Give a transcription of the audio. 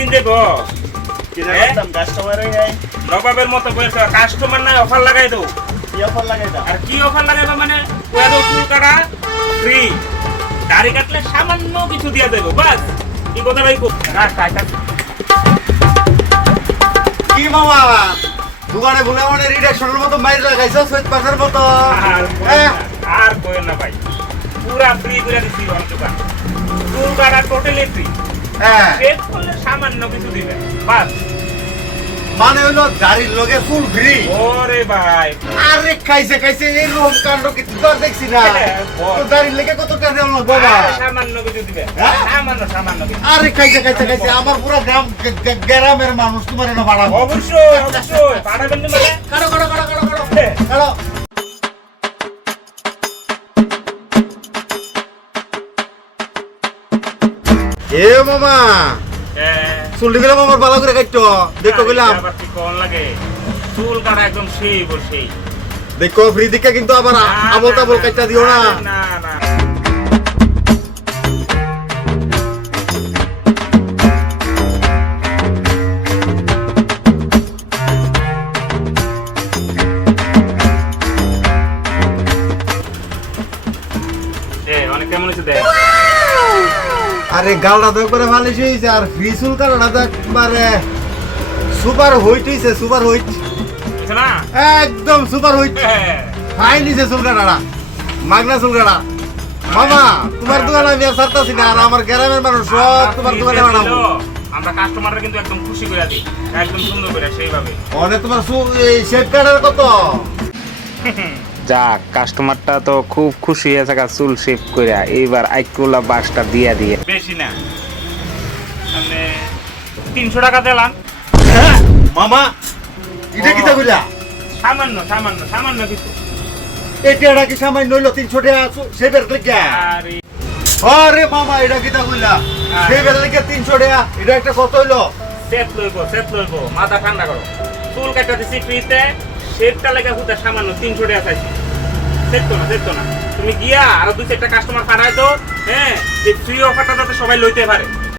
দিন দেবো কিনে রাখতাম কাস্টমারে গায় নবাবের মতো বলছো কাস্টমার নাই অফার লাগাই দাও কি অফার লাগাই দাও আর কি অফার লাগাইবা মানে পুরো চুল কাটা ফ্রি দাড়ি কাটলে সামান্য কিছু দিয়া দেবো বাস কি কথা ভাই কি মামা দোকানে বলে মানে রিডাকশনের মতো মাইর লাগাইছো সৈয়দ পাশের মতো আর কইেন না ভাই পুরা ফ্রি করে দিছি ওর দোকান চুল কাটা টোটালি ফ্রি হ্যাঁ শেভ করলে সামান্য কিছু দিবেন বাস মানে হলো গাড়ির লগে ফুল ফ্রি ওরে ভাই আরে খাইছে খাইছে এই রকম কাণ্ড কিছু তো আর দেখছি না তো গাড়ির লেগে কত টাকা দিলাম বাবা আরে সামান্য কিছু দিবেন হ্যাঁ? সামান্য কিছু আরে খাইছে খাইছে খাইছে আমার পুরো গ্রামের মানুষ তোমার এনে বাড়াবো অবশ্যই পাঠাবেন না মানে কাড়ো কাড়ো কাড়ো কাড়ো কাড়ো কাড়ো এ মামা চুল দিলাম আমার ভালো করে কাটতো দেখো গেলাম কোন লাগে চুল কাটা একদম সেই বসেই দেখো ফ্রি দিকে কিন্তু আবার আবল তাবল কাটটা দিও না না না অনেক কেমন হয়েছে দেখ আরে গালটা তো একবারে ভালো হয়েছে আর ফ্রি চুল কাটাটা তো একবারে সুপার হুইট হয়েছে সুপার হুইট বুঝছো না একদম সুপার হুইট ফাইন হয়েছে চুল কাটাটা মাগনা চুল কাটা মামা তোমার দোকানে আমি আর ছাড়তাছি না আর আমার গ্রামের মানুষ সব তোমার দোকানে বানাবো আমরা কাস্টমাররা কিন্তু একদম খুশি করে দিই একদম সুন্দর করে সেইভাবে অনেক তোমার এই শেপ কাটার কত যাক কাস্টমারটা তো খুব খুশি হয়েছে চুল শেভ করে এইবার আইকুলা বাসটা দিয়া দিয়ে বেশি না মানে 300 টাকা দিলাম মামা এটা কি কইলা সামান্য কিছু এটা কি সামান্য হইলো 300 টাকা শেপের লেগে আরে আরে মামা এটা কি কইলা শেপের লেগে 300 টাকা এটা একটা কত হইলো সেট লইবো মাথা ঠান্ডা করো চুল কাটা দিছি ফ্রিতে শেপটা লাগা হুতা সামান্য 300 টাকা চাইছি সেট তো না তুমি গিয়া আরো 2-4টা কাস্টমার পাঠাই দাও হ্যাঁ এই ফ্রি অফারটা যাতে সবাই লইতে পারে